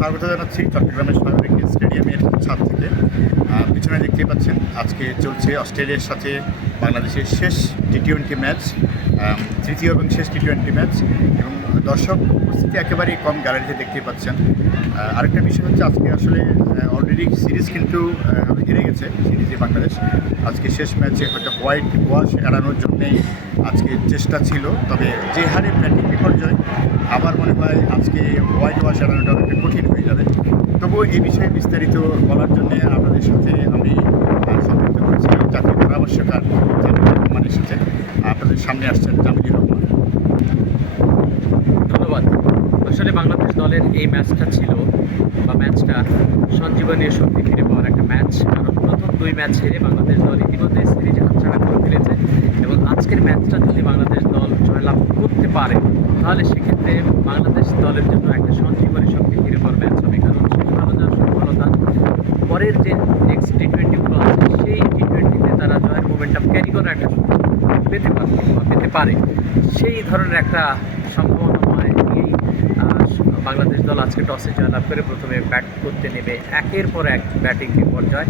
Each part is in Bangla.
স্বাগত জানাচ্ছি চট্টগ্রামের সাগরিক স্টেডিয়ামের ছাদ থেকে। পিছনে দেখতে পাচ্ছেন আজকে চলছে অস্ট্রেলিয়ার সাথে বাংলাদেশের শেষ টি-20 ম্যাচ, তৃতীয় এবং শেষ টি-20 ম্যাচ, এবং দর্শক উপস্থিতি একেবারেই কম গ্যালারিতে দেখতে পাচ্ছেন। আরেকটা বিষয় হচ্ছে আজকে আসলে অলরেডি সিরিজ কিন্তু হেরে গেছে সিরিজে বাংলাদেশ। আজকে শেষ ম্যাচে হয়তো হোয়াইট ওয়াশ এড়ানোর জন্যেই আজকে চেষ্টা ছিল, তবে যে হারে ব্যাটিং বিপর্যয় আমার মনে হয় আজকে হোয়াইট ওয়াশ এড়ানোটা অনেকটা কঠিন হয়ে যাবে। তবুও এই বিষয়ে বিস্তারিত বলার জন্য আপনাদের সাথে আমি সম্পৃক্ত করছি জাতীয় পরামর্শকার জামিলুর রহমানের সাথে। আপনাদের সামনে আসছেন জামিলুর রহমান। ধন্যবাদ। আসলে বাংলাদেশ দলের এই ম্যাচটা ছিল ম্যাচটা সঞ্জীবনীয় শক্তি ফিরে পাওয়ার একটা ম্যাচ, কারণ প্রথম দুই ম্যাচ হেরে বাংলাদেশ দল ইতিমধ্যে সিরিজ হাতছাড়া করে ফেলেছে এবং আজকের ম্যাচটা যদি বাংলাদেশ দল জয়লাভ করতে পারে তাহলে সেক্ষেত্রে বাংলাদেশ দলের জন্য একটা সঞ্জীবনী শক্তি ফিরে পাওয়ার ম্যাচ হবে, কারণ সফলতা পরের যে নেক্সট টি-20গুলো আছে সেই টি-20তে তারা জয়ের মোমেন্টাম ক্যারি করার একটা পেতে পারে। সেই ধরনের একটা সম্ভাবনাময় নিয়েই বাংলাদেশ দল আজকে টসে জয়লাভ করে প্রথমে ব্যাট করতে নেমে একের পর এক ব্যাটিং বিপর্যয়,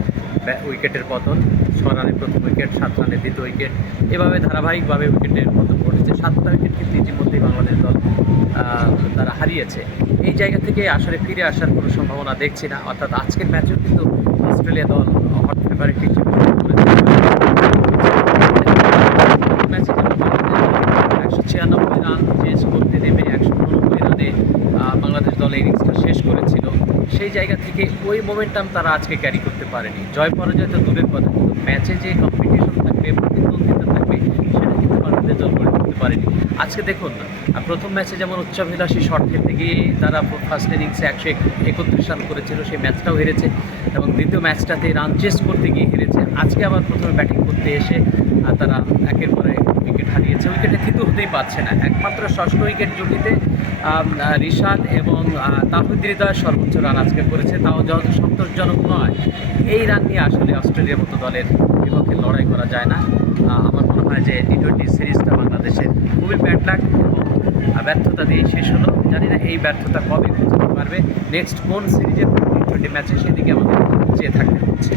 উইকেটের পতন, 6 রানে প্রথম উইকেট, 7 রানে দ্বিতীয় উইকেট, এভাবে ধারাবাহিকভাবে উইকেটের পতন ঘটেছে। 7টা উইকেট কিন্তু ইতিমধ্যেই বাংলাদেশ দল তারা হারিয়েছে। এই জায়গা থেকে আসলে ফিরে আসার কোনো সম্ভাবনা দেখছি না, অর্থাৎ আজকের ম্যাচেও কিন্তু অস্ট্রেলিয়া দল হট ফেভারিট হিসেবে ম্যাচে 196 রান চেস করতে নেমে 199 রানে বাংলাদেশ দল ইনিংসটা শেষ করেছিল। সেই জায়গা থেকে ওই মোমেন্টাম তারা আজকে ক্যারি করতে পারেনি। জয় পরাজয় তো দূরের কথা, কিন্তু ম্যাচে যে কম্পিটিশন থাকবে, প্রতিদ্বন্দ্বিতা থাকবে, সেটা কিন্তু বাংলাদেশ দল গড়ে তুলতে পারেনি। আজকে দেখুন, প্রথম ম্যাচে যেমন উচ্চাভিলাষী শট খেলতে গিয়ে তারা ফার্স্ট ইনিংসে 131 রান করেছিল, সেই ম্যাচটাও হেরেছে, এবং দ্বিতীয় ম্যাচটাতে রান চেস করতে গিয়ে হেরেছে। আজকে আবার প্রথমে ব্যাটিং করতে এসে তারা একের পরে উইকেট হারিয়েছে। উইকেটে কিন্তু হতেই পারছে না। একমাত্র ষষ্ঠ উইকেট জুটিতে রিশাদ এবং তাহিদ হৃদয় সর্বোচ্চ রান আজকে করেছে, তাও যত সন্তোষজনক নয়। এই রান নিয়ে আসলে অস্ট্রেলিয়ার মতো দলের বিপক্ষে লড়াই করা যায় না। আমার মনে হয় যে টি-20 সিরিজটা বাংলাদেশের খুবই ব্যাড লাক এবং ব্যর্থতা দিয়ে শেষ হলো। জানি না এই ব্যর্থতা কবে ঘুচতে পারবে, নেক্সট কোন সিরিজের টি-20 ম্যাচে, সেদিকে আমাদের চেয়ে থাকতে হচ্ছে।